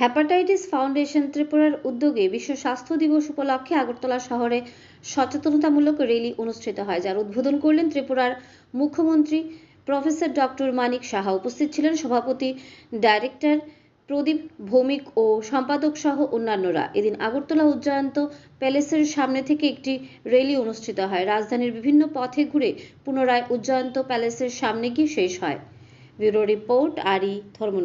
Hepatitis foundation ত্রিপুরার উদ্যোগে বিশ্ব স্বাস্থ্য দিবস উপলক্ষে আগরতলা শহরে সচেতনতামূলক র্যালি অনুষ্ঠিত হয়, যার উদ্বোধন করলেন ত্রিপুরার মুখ্যমন্ত্রী প্রফেসর ডক্টর মানিক সাহা। উপস্থিত ছিলেন সভাপতি, ডাইরেক্টর প্রদীপ ভৌমিক ও সম্পাদক সহ অন্যান্যরা। এদিন আগরতলা উজ্জয়ন্ত প্যালেসের সামনে থেকে একটি র্যালি অনুষ্ঠিত হয়। রাজধানীর বিভিন্ন পথে ঘুরে পুনরায় উজ্জয়ন্ত প্যালেসের সামনে গিয়ে শেষ হয়। ব্যুরো রিপোর্ট আরি ধর্মন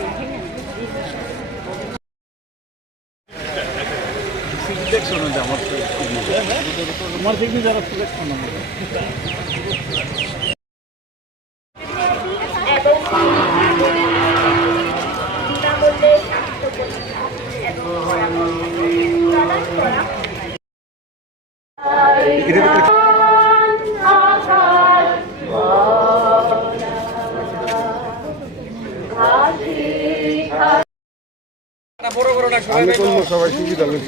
এবং বিনামূল্যে স্বাস্থ্য পরীক্ষা এবং পরামর্শ প্রদান করা আমি করব সবাই সুবিধা হইত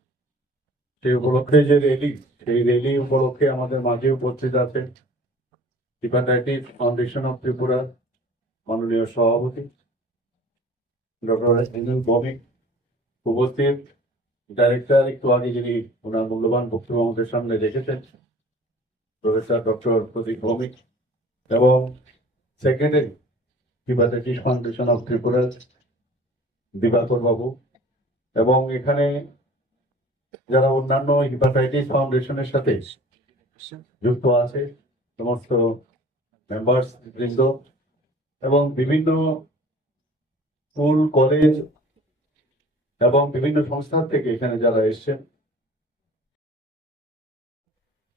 সেই উপলক্ষে যে র্যালি সেই র্যালি উপলক্ষে আমাদের মাঝে উপস্থিত আছেন হিপাটাইটিস ফাউন্ডেশন অফ ত্রিপুরা মাননীয় সভাপতি ডক্টর হিন্দু ভৌমিক উপস্থিত। ডাইরেক্টর একটু আগে যিনি ওনার মূল্যবান বক্তব্য আমাদের সামনে রেখেছেন প্রফেসর ডক্টর প্রদীপ ভৌমিক এবং secretary hepatitis foundation of Tripura Dibakar babu এবং এখানে যারা অন্যান্য হিপাটাইটিস ফাউন্ডেশনের সাথে যুক্ত আছে, সমস্ত মেম্বার্স বৃন্দ এবং বিভিন্ন স্কুল কলেজ এবং বিভিন্ন সংস্থা থেকে এখানে যারা এসছেন।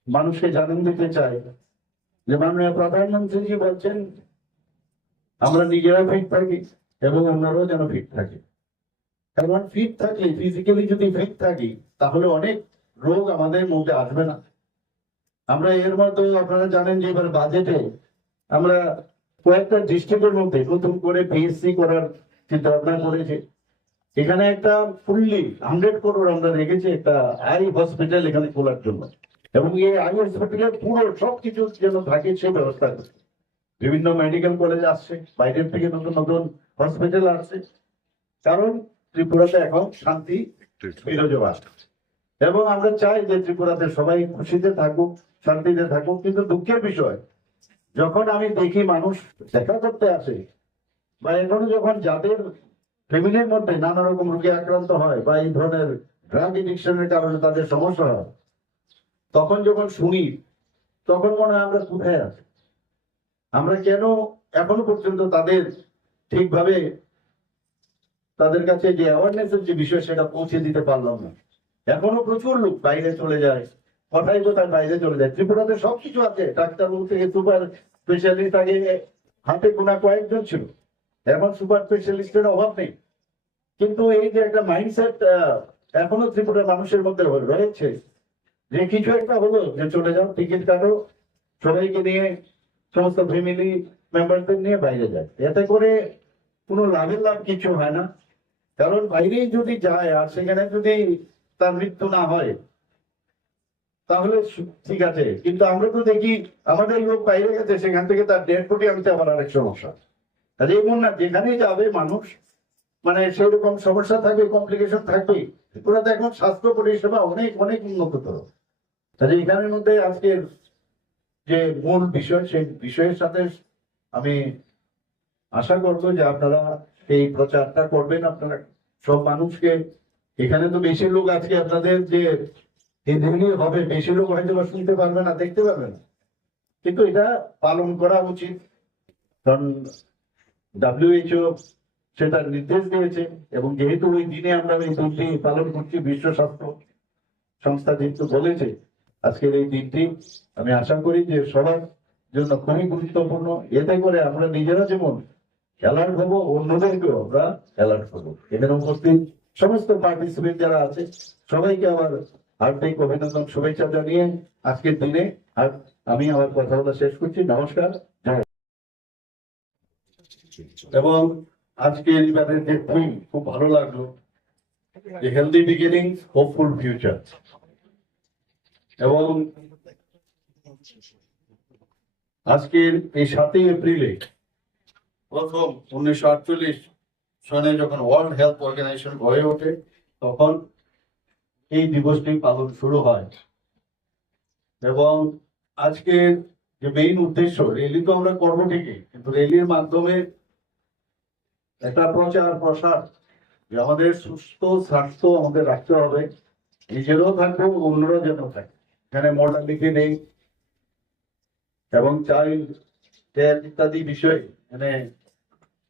মানুষকে জানান দিতে চাই যে মাননীয় প্রধানমন্ত্রীজি বলছেন, আমরা নিজেরা ফিট থাকি এবং অন্যরাও যেন ফিট থাকে। কারণ ফিট থাকলে ফিজিক্যালি যদি ফিট থাকি, তাহলে অনেক রোগ আমাদের মধ্যে আসবে না। আমরা এর মধ্যে আপনারা জানেন যে এবার বাজেটে আমরা কয়েকটা ডিস্ট্রিক্টের মধ্যে নতুন করে পিএসসি করার চিন্তা ভাবনা করেছে। এখানে একটা ফুললি হান্ড্রেড করোড় আমরা রেখেছি একটা আই হসপিটাল এখানে খোলার জন্য। এবং এই আই হসপিটালের পুরো সবকিছু যেন থাকে সে ব্যবস্থা করছে। বিভিন্ন মেডিকেল কলেজ আসছে, বাইরের থেকে নতুন নতুন হসপিটাল আসছে। কারণ ত্রিপুরাতে এখন শান্তি বিরাজমান। এবং আমরা চাই যে ত্রিপুরাতে সবাই খুশিতে থাকুক শান্তিতে থাকুক কিন্তু দুঃখের বিষয় যখন আমি দেখি মানুষ দেখা করতে আসে বা এখনও যখন যাদের ফ্যামিলির মধ্যে নানা রকম রোগে আক্রান্ত হয় বা এই ধরনের ড্রাগ এডিকশনের কারণে তাদের সমস্যা হয় তখন যখন শুনি তখন মনে হয় আমরা কোথায় আছি? আমরা কেন এখনও পর্যন্ত তাদের ঠিকভাবে তাদের কাছে যে অ্যাওয়ারনেসের যে বিষয়, সেটা পৌঁছে দিতে পারলাম না। এখনও প্রচুর লোক বাইরে চলে যায়, কথাই কোথায় বাইরে চলে যায়। ত্রিপুরাতে সবকিছু আছে। ডাক্তার থেকে সুপার স্পেশালিস্ট আগে হাতে গোনা কয়েকজন ছিল। এখন সুপার স্পেশালিস্টের অভাব নেই। কিন্তু এই যে একটা মাইন্ডসেট এখনও ত্রিপুরার মানুষের মধ্যে রয়েছে, যে কিছু একটা হলো, যে চলে যাও টিকিট কাটো, সবাইকে নিয়ে, সমস্ত ফ্যামিলি মেম্বারদের নিয়ে বাইরে যায়। এতে করে কোনো লাভের লাভ কিছু হয় না। কারণ বাইরে যদি যায় আর সেখানে যদি তার মৃত্যু না হয়, তাহলে ঠিক আছে। কিন্তু আমরা তো দেখি আমাদের লোক বাইরে গেছে, সেখান থেকে তার ডেড বডি আনতে আবার আরেক সমস্যা। কাজে এমন না যেখানেই যাবে মানুষ মানে সেরকম সমস্যা থাকবে কমপ্লিকেশন থাকবে ত্রিপুরাতে এখন স্বাস্থ্য পরিষেবা অনেক অনেক উন্নততর। কাজে এখানের মধ্যে আজকের যে মূল বিষয়, সেই বিষয়ের সাথে আমি আশা করব যে আপনারা এই প্রচারটা করবেন আপনারা। সব মানুষকে, এখানে তো বেশি লোক আজকে আপনাদের যে দিনই হবে, বেশি লোক হয়তো বা শুনতে পারবে না, দেখতে পারবে না। কিন্তু এটা পালন করা উচিত। কারণ ডাব্লিউএইচও সেটা নির্দেশ দিয়েছে, এবং যেহেতু ওই দিনে আমরা এই দিনটি পালন করছি, বিশ্ব স্বাস্থ্য সংস্থা যেহেতু বলেছে, আজকের এই দিনটি আমি আশা করি যে সবার জন্য খুবই গুরুত্বপূর্ণ। এতে করে আমরা নিজেরা যেমন অ্যালার্ট হব অন্যদেরকেও আমরা অ্যালার্ট করব এখানে উপস্থিত সমস্ত পার্টিসিপেন্ট যারা আছে, সবাইকে আবার হার্দিক অভিনন্দন শুভেচ্ছা জানিয়ে আজকের দিনে আর আমি আমার কথা বলা শেষ করছি। নমস্কার এবং আজকের এবারের যে থিম খুব ভালো লাগল, যে হেলদি বিগিনিং হোপফুল ফিউচার এবং আজকের এই সাতই এপ্রিলে প্রথম উনিশশো আটচল্লিশ সনে যখন ওয়ার্ল্ড হেলথ অর্গানাইজেশন গড়ে ওঠে, তখন এই দিবসটি পালন শুরু হয়। এবং আজকের যে মেইন উদ্দেশ্য রেলি তো আমরা করব ঠিকই কিন্তু রেলির মাধ্যমে একটা প্রচার, প্রসার যে আমাদের সুস্থ, স্বাস্থ্য আমাদের রাখতে হবে, নিজেরও থাকব অন্যরা যেন থাকে। এখানে মর্টালিটি নেই এবং চাইল্ড ইত্যাদি বিষয় মানে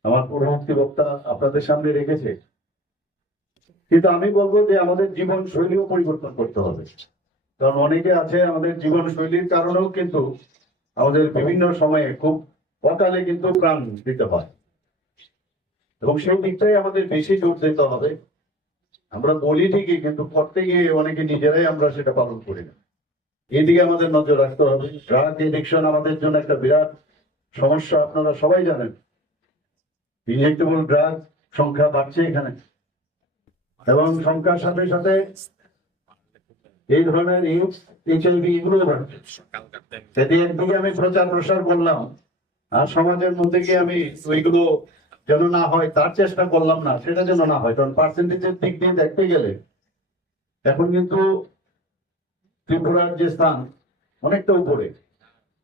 আমার পূর্ববর্তী বক্তা আপনাদের সামনে রেখেছে। কিন্তু আমি বলব যে আমাদের জীবন শৈলীও পরিবর্তন করতে হবে। কারণ অনেকে আছে আমাদের জীবন শৈলীর কারণেও কিন্তু আমাদের বিভিন্ন সময়ে খুব অকালে কিন্তু প্রাণ দিতে হয়। এবং সেই দিকটাই আমাদের বেশি জোর দিতে হবে। আমরা বলি ঠিকই, কিন্তু করতে গিয়ে অনেকে নিজেরাই আমরা সেটা পালন করি না। এদিকে আমাদের নজর রাখতে হবে। ড্রাগ এডিকশন আমাদের জন্য একটা বিরাট সমস্যা, আপনারা সবাই জানেন। ইনজেক্টেবল ড্রাগ সংখ্যা বাড়ছে এখানে, এবং সংখ্যার সাথে সাথে এই ধরনের এইচআইভি এগুলো একদিকে আমি প্রচার প্রসার করলাম, আর সমাজের মধ্যে গিয়ে আমি ওইগুলো যেন না হয়, তার চেষ্টা করলাম না, সেটা যেন না হয়, কারণ পার্সেন্টেজের দিক দিয়ে দেখতে গেলে এখন কিন্তু ত্রিপুরার যে স্থান অনেকটা উপরে।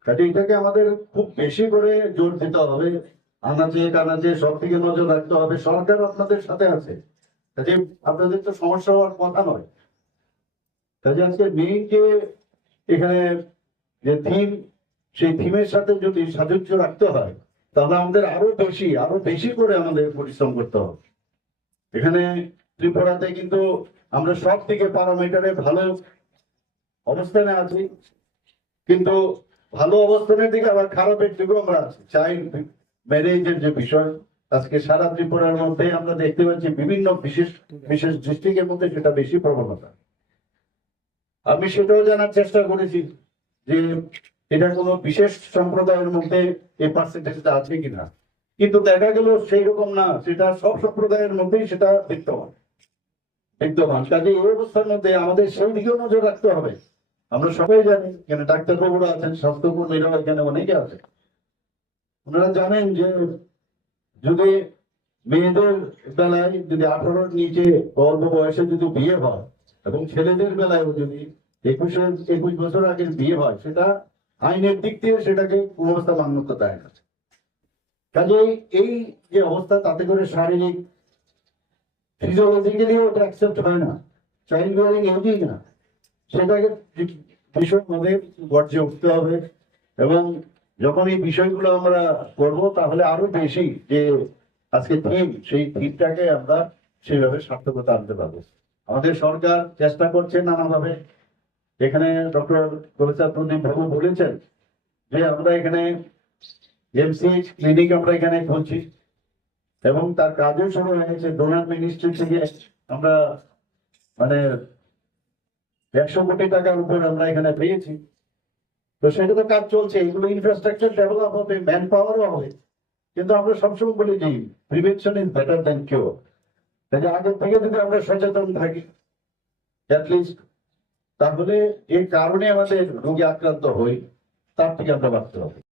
এটাকে আমাদের খুব বেশি করে জোর দিতে হবে। আনাচে কানাচে সব দিকে নজর রাখতে হবে, সরকার আপনাদের সাথে আছে। কাজে আপনাদের তো সমস্যা হওয়ার কথা নয়। কাজে আজকে যে এখানে যে থিম, সেই থিমের সাথে যদি সাযুজ্য রাখতে হয়, তাহলে আমাদের আরও বেশি আরও বেশি করে আমাদের পরিশ্রম করতে হবে। এখানে ত্রিপুরাতে কিন্তু আমরা সব দিকে প্যারামিটারে ভালো অবস্থানে আছি, কিন্তু ভালো অবস্থানের দিকে আবার খারাপের দিকেও আমরা আছি। চাইল্ড ম্যারেজের যে বিষয়, আজকে সারা ত্রিপুরার মধ্যে আমরা দেখতে পাচ্ছি বিভিন্ন বিশেষ বিশেষ ডিস্ট্রিক্টের মধ্যে সেটা বেশি প্রবণতা। আমি সেটাও জানার চেষ্টা করেছি যে এটা কোনো বিশেষ সম্প্রদায়ের মধ্যে এই পার্সেন্টেজটা আছে কিনা। কিন্তু দেখা গেল সেই রকম না, সেটা সব সম্প্রদায়ের মধ্যেই সেটা বিদ্যমান। বিদ্যমান। কাজে এই অবস্থার মধ্যে আমাদের সেই দিকেও নজর রাখতে হবে। আমরা সবাই জানি, এখানে ডাক্তারবাবুরা আছেন স্বাস্থ্যকর্মীরা এখানে অনেকে আছে। ওনারা জানেন যে যদি মেয়েদের বেলায় যদি আঠারোর নিচে অল্প বয়সে যদি বিয়ে হয় এবং ছেলেদের বেলায়ও যদি একুশে, একুশ বছর আগে বিয়ে হয়, সেটা আইনের দিক দিয়ে সেটাকে কোন অবস্থা মান্যতা দেয় না। কাজেই এই যে অবস্থা, তাতে করে শারীরিক ফিজিওলজিক্যালি ওটা অ্যাকসেপ্ট হয় না। চাইল্ড বিয়ারিং এগিয়ে না। সেটাকে ভীষণ ভাবে গর্জে উঠতে হবে এবং যখন এই বিষয়গুলো আমরা করব, তাহলে আরও বেশি যে আজকে থিম, সেই থিমটাকে আমরা সেইভাবে সার্থকতা আনতে পারব। আমাদের সরকার চেষ্টা করছে নানাভাবে। এখানে ডক্টর প্রফেসর প্রদীপ বাবু বলেছেন যে আমরা এখানে এমসিএইচ ক্লিনিক আমরা এখানে খুলছি এবং তার কাজও শুরু হয়ে গেছে। ডোনার মিনিস্ট্রি থেকে আমরা মানে একশো কোটি টাকার উপর আমরা এখানে পেয়েছি। তো সেটা তো কাজ চলছে, এগুলো ইনফ্রাস্ট্রাকচার ডেভেলপ হবে ম্যান পাওয়ারও হবে। কিন্তু আমরা সবসময় বলি যে prevention is better than cure তাই আগে থেকে যদি আমরা সচেতন থাকি অ্যাটলিস্ট তাহলে এই কারণে আমাদের রোগে আক্রান্ত হই, তার থেকে আমরা বাঁচতে হবে